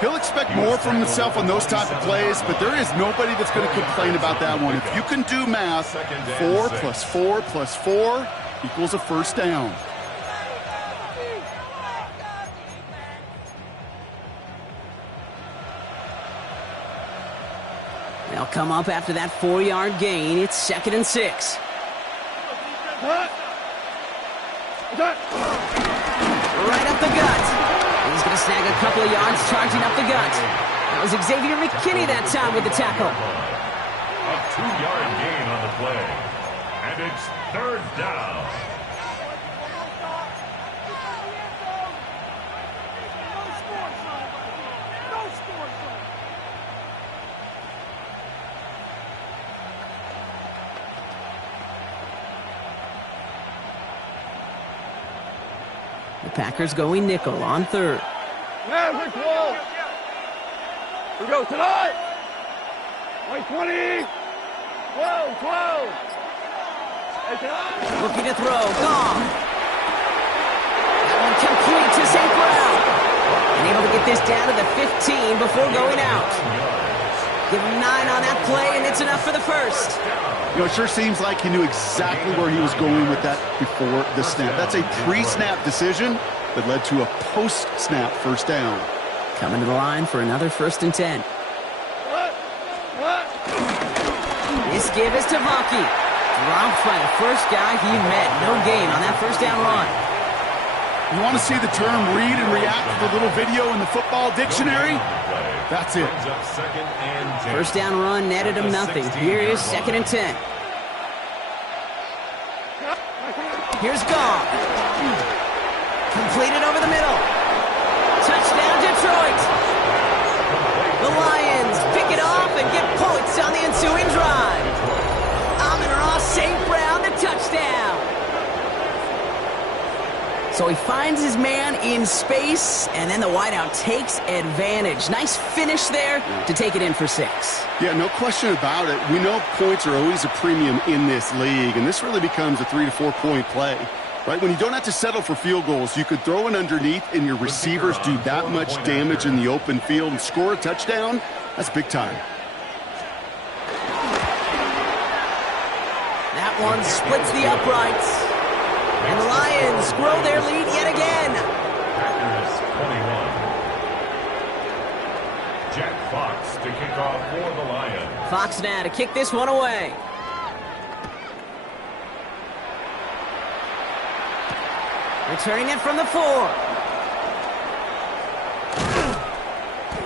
He'll expect more from himself on those type of plays, but there is nobody that's going to complain about that one. If you can do math, 4 plus 4 plus 4 equals a first down. They'll come up after that 4-yard gain. It's 2nd and 6. Right up the gut. He's going to snag a couple of yards charging up the gut. That was Xavier McKinney that time with the tackle. A 2-yard gain on the play. And it's 3rd down. The Packers going nickel on 3rd. Yeah, we're 12. We go tonight. 20. 12. Looking to throw. Gone. That one complete to St. Brown. And able to get this down to the 15 before going out. Give him 9 on that play, and it's enough for the first. You know, it sure seems like he knew exactly where he was going with that before the snap. That's a pre-snap decision that led to a post-snap first down. Coming to the line for another 1st and 10. This give is to Vaki. Dropped by the first guy he met. No gain on that first down run. You want to see the term read and react to the little video in the football dictionary? That's it. First down run netted him nothing. Here is 2nd and 10. Here's Gong. Completed over the middle. Touchdown, Detroit. The Lions pick it off and get points on the ensuing drive. Amon-Ra St. Brown, the touchdown. So he finds his man in space, and then the wideout takes advantage. Nice finish there to take it in for 6. Yeah, no question about it. We know points are always a premium in this league, and this really becomes a 3 to 4 point play. Right? When you don't have to settle for field goals, you could throw it underneath, and your receivers do that much damage in the open field and score a touchdown. That's big time. That one splits the uprights. And the Lions grow their lead yet again. Packers 21. Jack Fox to kick off for the Lions. Fox now to kick this one away. Returning it from the 4.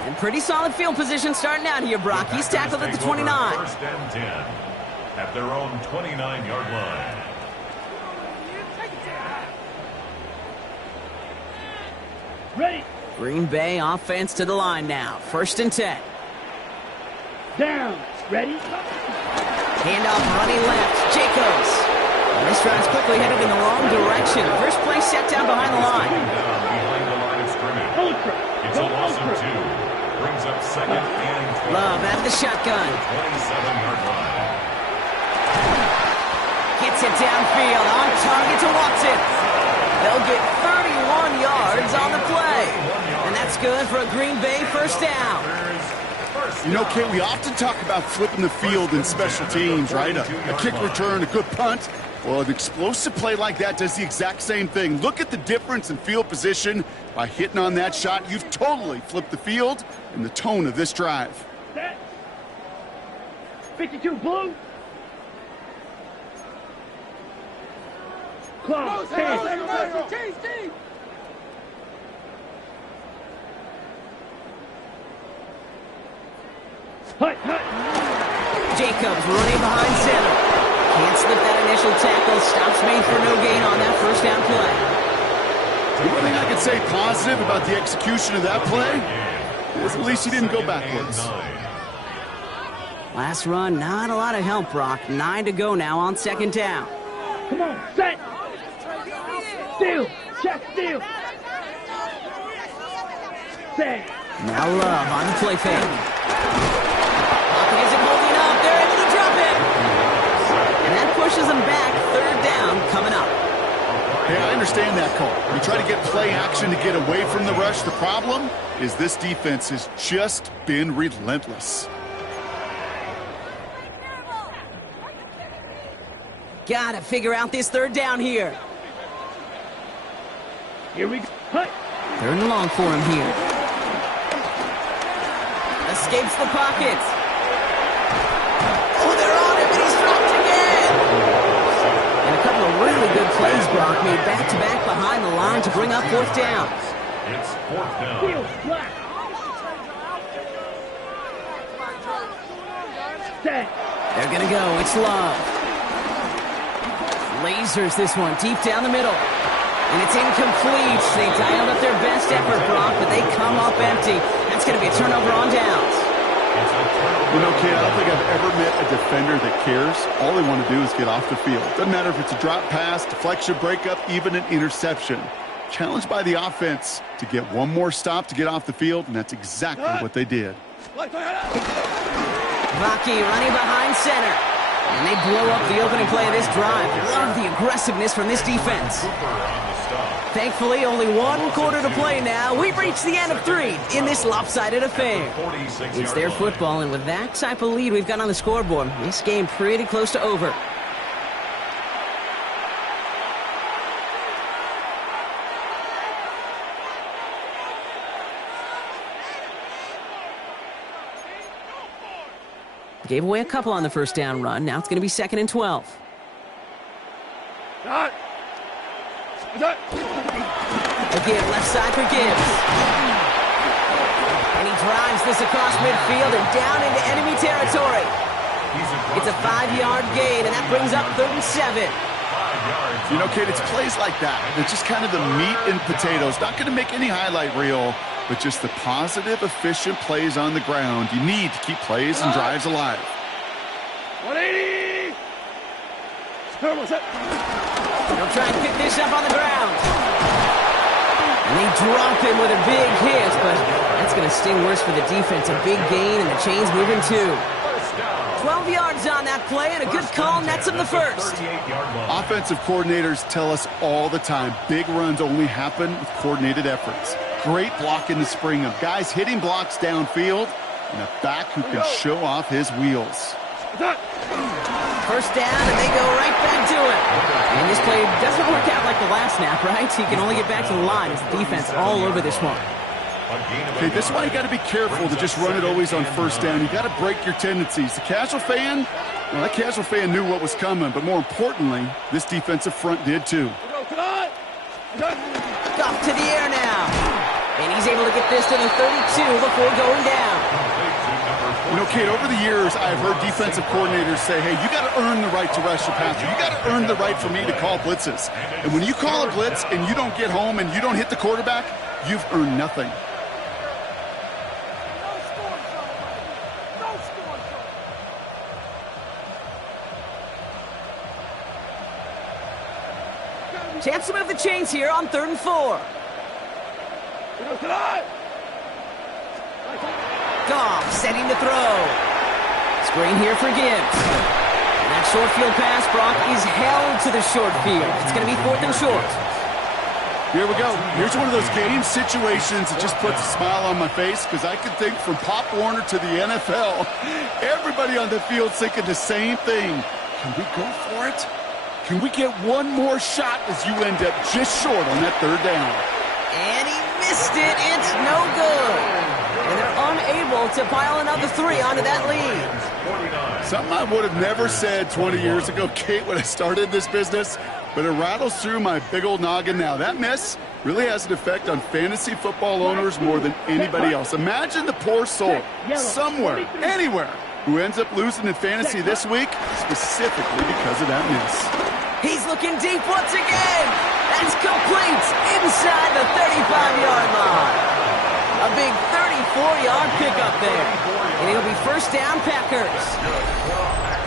And pretty solid field position starting out here, Brock. He's tackled at the 29. 1st and 10 at their own 29-yard line. Ready. Green Bay offense to the line now. 1st and 10. Down. Ready. Handoff running left. Jacobs. And this drive's quickly headed in the wrong direction. First play set down behind the line. Behind the line of scrimmage. Ultra. It's a loss of 2. Brings up 2nd and 12. Love at the shotgun. 27-yard line. Gets it downfield. On target to Watson. They'll get 31 yards on the play. And that's good for a Green Bay first down. You know, Kate, we often talk about flipping the field in special teams, right? A kick return, a good punt. Well, an explosive play like that does the exact same thing. Look at the difference in field position. By hitting on that shot, you've totally flipped the field and the tone of this drive. Set. 52 blue. Close. Hut. Jacobs running behind center. Can't slip that initial tackle. Stops made for no gain on that first down play. The one thing I could say positive about the execution of that play is at least he didn't go backwards. Last run, not a lot of help, Brock. 9 to go now on 2nd down. Come on, set. Steal. Check steal. Set. Now Love on the play fake. Pocket isn't holding up. They're able to drop it. And that pushes them back. 3rd down coming up. Hey, I understand understand that call. You try to get play action to get away from the rush. The problem is this defense has just been relentless. Gotta figure out this third down here. Here we go. Hut. Third and long for him here. Escapes the pocket. Oh, they're on him, and he's dropped again. And a couple of really good plays, Brock, made back-to-back behind the line to bring up fourth down. It's fourth down. Field flat. Set. They're gonna go. It's Love. Lasers this one deep down the middle. And it's incomplete. They dialed up their best effort, Brock, but they come up empty. That's going to be a turnover on downs. You know, kid, I don't think I've ever met a defender that cares. All they want to do is get off the field. Doesn't matter if it's a drop pass, deflection, breakup, even an interception. Challenged by the offense to get one more stop to get off the field, and that's exactly what they did. Vaki running behind center. And they blow up the opening play of this drive. Love the aggressiveness from this defense. Thankfully, only one quarter to play now. We've reached the end of 3 in this lopsided affair. It's their football, and with that type of lead we've got on the scoreboard, this game pretty close to over. Gave away a couple on the first down run. Now it's going to be 2nd and 12. Again, left side for Gibbs. And he drives this across midfield and down into enemy territory. It's a 5-yard gain, and that brings up 3rd and 7. You know, kid, it's plays like that. It's just kind of the meat and potatoes. Not going to make any highlight reel, but just the positive, efficient plays on the ground. You need to keep plays and drives alive. 180. They'll try and pick this up on the ground. And they drop him with a big hit, but that's going to sting worse for the defense. A big gain, and the chain's moving too. 12 yards on that play, and a good call nets him the first. Offensive coordinators tell us all the time, big runs only happen with coordinated efforts. Great block in the spring of guys hitting blocks downfield, and a back who can show off his wheels. First down, and they go right back to it. And this play doesn't work out like the last snap, right? He can only get back to the line. It's the defense all over this one. Okay, this one you got to be careful to just run it always on first down. You got to break your tendencies. The casual fan, well, that casual fan knew what was coming, but more importantly, this defensive front did too. Off to the air now. And he's able to get this to the 32 before going down. You know, Kate, over the years, I've heard defensive coordinators say, hey, you got to earn the right to rush the passer. You got to earn the right for me to call blitzes. And when you call a blitz and you don't get home and you don't hit the quarterback, you've earned nothing. Chance to move the chains here on 3rd and 4. Goff setting to throw. Screen here for Gibbs. And that short field pass, Brock, is held to the short field. It's going to be 4th and short. Here we go. Here's one of those game situations that just puts a smile on my face because I can think from Pop Warner to the NFL, everybody on the field thinking the same thing. Can we go for it? Can we get one more shot as you end up just short on that 3rd down? And he missed it. It's no good. And they're unable to pile another 3 onto that lead. Something I would have never said 20 years ago, Kate, when I started this business, but it rattles through my big old noggin now. That miss really has an effect on fantasy football owners more than anybody else. Imagine the poor soul somewhere, anywhere, who ends up losing in fantasy this week specifically because of that miss. He's looking deep once again. That's complete inside the 35-yard line. A big 34-yard pickup there. And it'll be first down, Packers.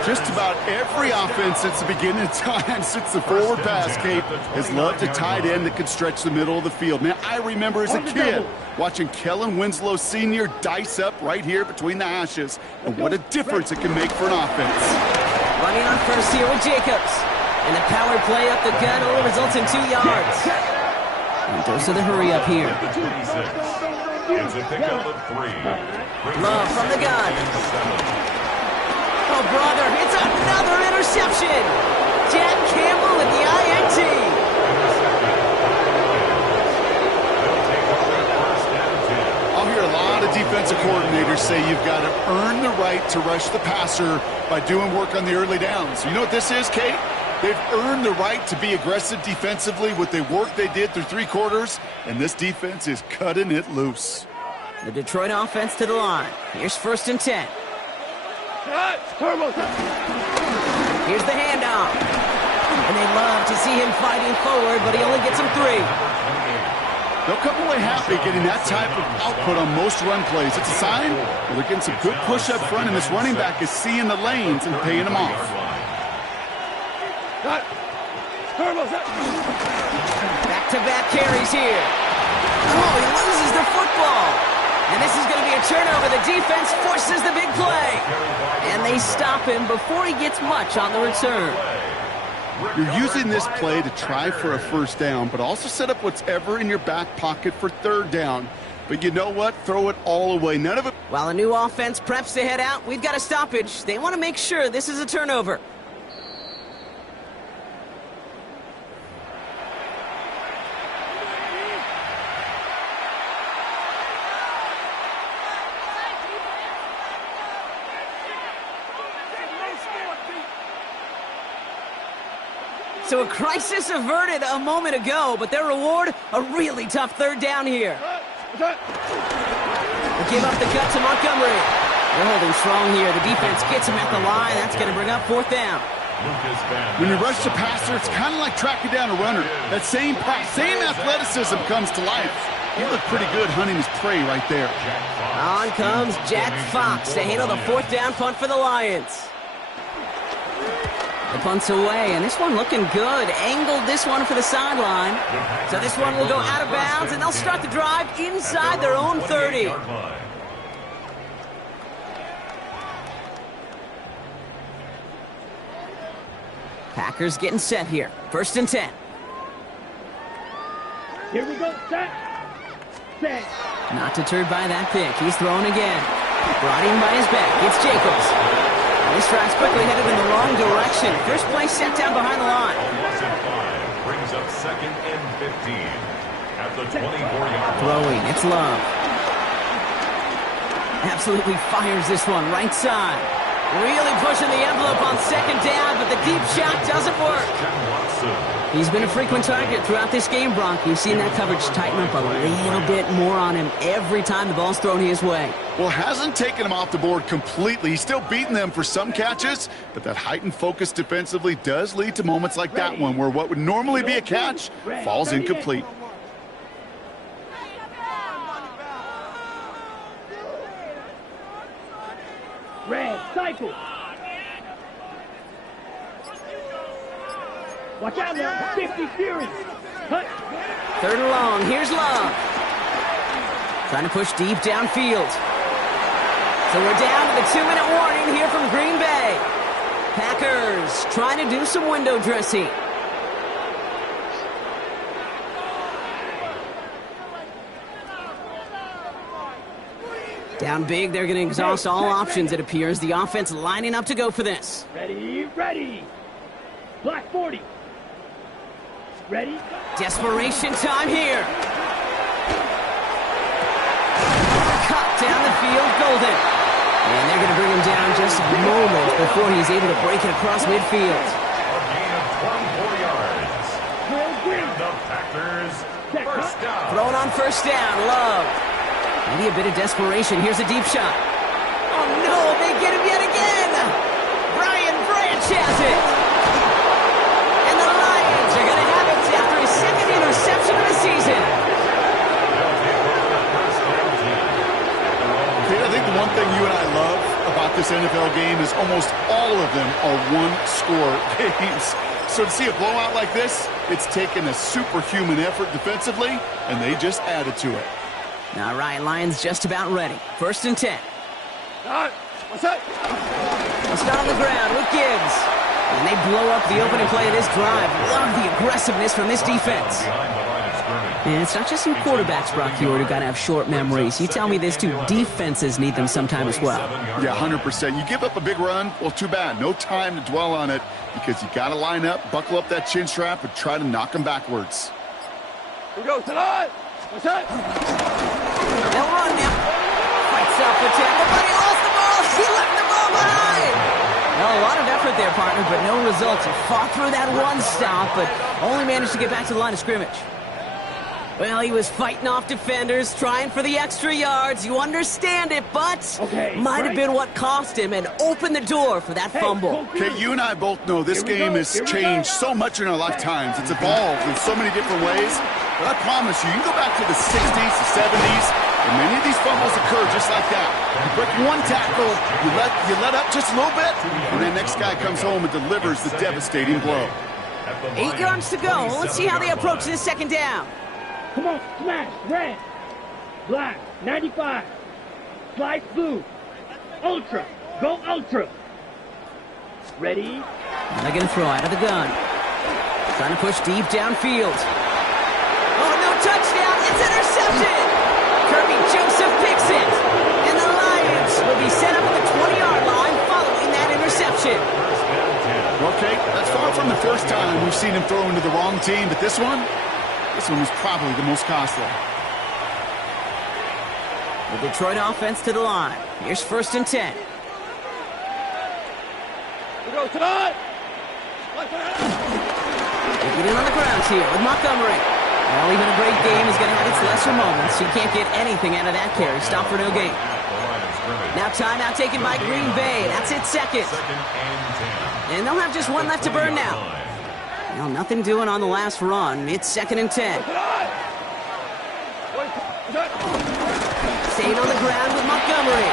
Just about every offense since the beginning of time, since the forward pass, Kate, has loved a tight end that can stretch the middle of the field. Man, I remember as a kid watching Kellen Winslow Sr. dice up right here between the hashes. And what a difference it can make for an offense. Running on first here with Jacobs. And the power play up the gut only results in 2 yards. And those are the hurry up here. At the 26. It's a pickup of 3. Love from the gun. Oh, brother, it's another interception. Jack Campbell with the INT. I'll hear a lot of defensive coordinators say you've got to earn the right to rush the passer by doing work on the early downs. You know what this is, Kate? They've earned the right to be aggressive defensively with the work they did through 3 quarters, and this defense is cutting it loose. The Detroit offense to the line. Here's 1st and 10. Here's the handoff. And they love to see him fighting forward, but he only gets him 3. They'll come away happy getting that type of output on most run plays. It's a sign they're getting some good push up front, and this running back is seeing the lanes and paying them off. Back-to-back carries here. Oh, he loses the football. And this is going to be a turnover. The defense forces the big play. And they stop him before he gets much on the return. You're using this play to try for a 1st down, but also set up whatever in your back pocket for 3rd down. But you know what? Throw it all away. None of it. While a new offense preps to head out, we've got a stoppage. They want to make sure this is a turnover. So a crisis averted a moment ago, but their reward, a really tough 3rd down here. They give up the cut to Montgomery. They're holding strong here. The defense gets him at the line. That's going to bring up 4th down. When you rush the passer, it's kind of like tracking down a runner. That same athleticism comes to life. He looked pretty good hunting his prey right there. On comes Jack Fox to handle the 4th down punt for the Lions. The punt's away, and this one looking good. Angled this one for the sideline. So this one will go out of bounds, and they'll start the drive inside their own 30. Packers getting set here. 1st and 10. Here we go. Set. Not deterred by that pick. He's throwing again. Brought in by his back. It's Jacobs. This drive's quickly headed in the wrong direction. First play set down behind the line. Brings up 2nd and 15 at the 24-yard Throwing, it's Love. Absolutely fires this one right side. Really pushing the envelope on 2nd down, but the deep shot doesn't work. He's been a frequent target throughout this game, Bronk. We've seen that coverage tighten up a little bit more on him every time the ball's thrown his way. Well, hasn't taken him off the board completely. He's still beating them for some catches, but that heightened focus defensively does lead to moments like that one where what would normally be a catch falls incomplete. Red, cycle. Watch out now. 50 Fury. Cut. 3rd and long. Here's Love. Trying to push deep downfield. So we're down to the 2-minute warning here from Green Bay. Packers trying to do some window dressing. Down big, they're going to exhaust all options, it appears. The offense lining up to go for this. Ready. Black 40. Ready. Desperation time here. Cut down the field, Golden. And they're going to bring him down just moments before he's able to break it across midfield. A gain of 24 yards. And the Packers, 1st down. Thrown on 1st down, Love. Maybe a bit of desperation. Here's a deep shot. Oh, no, they get him yet again. Brian Branch has it. And the Lions are going to have it after his 2nd interception of the season. Okay, I think the one thing you and I love about this NFL game is almost all of them are one-score games. So to see a blowout like this, it's taken a superhuman effort defensively, and they just added to it. All right, Lions just about ready. 1st and 10. What's up? Let's start on the ground with Gibbs. And they blow up the opening play of this drive. Love the aggressiveness from this defense. And it's not just some quarterbacks, Brock Huard, who got to have short memories. You tell me this too, defenses need them sometime as well. Yeah, 100%. You give up a big run, well, too bad. No time to dwell on it because you got to line up, buckle up that chin strap, and try to knock them backwards. Here we go, Talon! What's up? They'll run now. Fights out for tackle, but he lost the ball. He left the ball behind. Well, a lot of effort there, partner, but no results. He fought through that one stop, but only managed to get back to the line of scrimmage. Well, he was fighting off defenders, trying for the extra yards. You understand it, but might have been what cost him and opened the door for that fumble. Okay, you and I both know this game has changed so much in our lifetimes. It's evolved in so many different ways. But I promise you, you can go back to the 60s, the 70s, and many of these fumbles occur just like that. You break one tackle, you let up just a little bit, and the next guy comes home and delivers the devastating blow. 8 yards to go. Let's see how they approach this second down. Come on, smash, red, black, 95, slice blue, ultra, go ultra. Ready? They're going to throw out of the gun. Trying to push deep downfield. Oh, no touchdown. It's intercepted. Kirby Joseph picks it. And the Lions will be set up at the 20-yard line following that interception. Okay, that's far from the first time we've seen him throw into the wrong team, but this one was probably the most costly. The Detroit offense to the line. Here's 1st and 10. Here we go, Talon! Get in on the grounds here with Montgomery. Well, even a great game is going to have its lesser moments. You can't get anything out of that carry. Stop for no gain. Now timeout taken by Green Bay. That's it, second. And they'll have just one left to burn now. Well, nothing doing on the last run. It's 2nd and 10. Staying on the ground with Montgomery.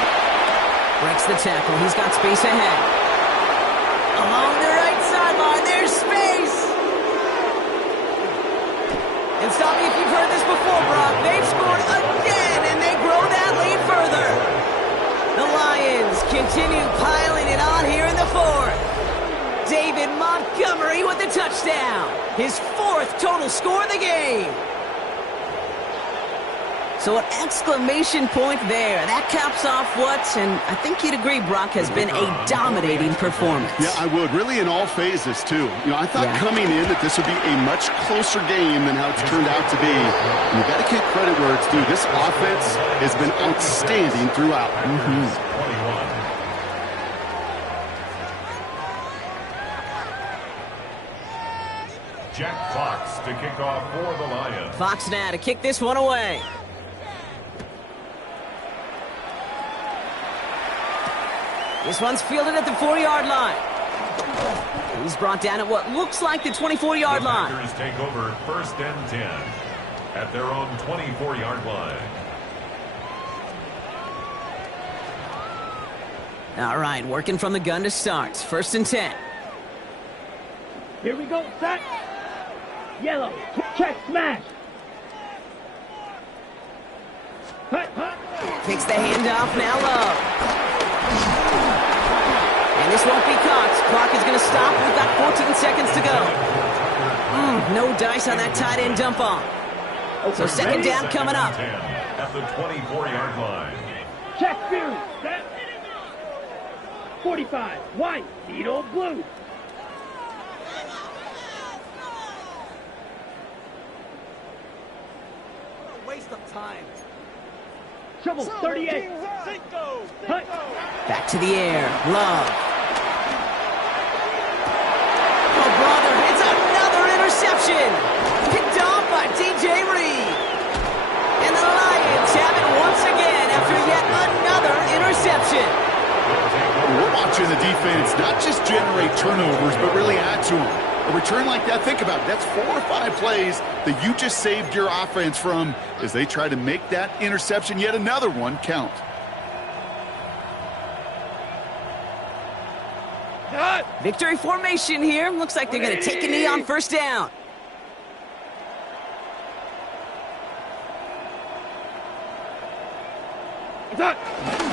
Breaks the tackle. He's got space ahead. Along the right sideline, there's space. And stop me if you've heard this before, Brock. They've scored again, and they grow that lead further. The Lions continue piling it on here in the 4th. David Montgomery with the touchdown. His 4th total score of the game. So an exclamation point there. That caps off what, and I think you'd agree, Brock, has been a dominating performance. Yeah, I would. Really in all phases, too. You know, I thought coming in that this would be a much closer game than how it's turned out to be. And you got to give credit where it's due. This offense has been outstanding throughout. Jack Fox to kick off for the Lions. Fox now to kick this one away. This one's fielded at the 4-yard line. He's brought down at what looks like the 24-yard line. The Packers take over 1st and 10 at their own 24-yard line. All right, working from the gun to start. 1st and 10. Here we go, set. Yellow, check, smash. Hut, hut. Takes the handoff, now low. And this won't be caught. Clock is going to stop. We've got 14 seconds to go. No dice on that tight end dump off. So 2nd down coming up. At the 24-yard line. Check, Fury, set. 45, white, needle, blue. Waste of time. Trouble, 38. Hut. Back to the air. Love. Oh, brother, it's another interception. Picked off by DJ Reed. And the Lions have it once again after yet another interception. We're watching the defense not just generate turnovers, but really add to them. A return like that, think about it. That's 4 or 5 plays that you just saved your offense from as they try to make that interception, yet another one, count. Victory formation here. Looks like they're going to take a knee on 1st down.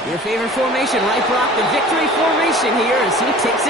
Your favorite formation, right, Brock? The victory formation here as he takes it.